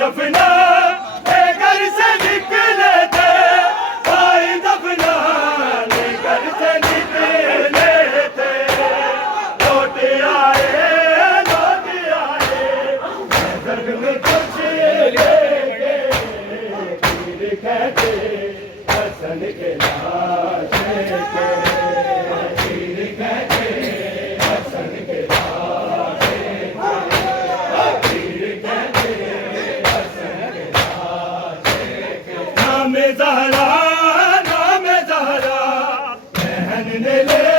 दफना घर से निकले थे, भाई दफना घर से निकले थे, लौट आए दर्द में कुछ लेके तीर कहते हसन के लाशे के, तीर कहते हसन के लाशे के, तीर कहते नाम ज़हरा बहन ने ले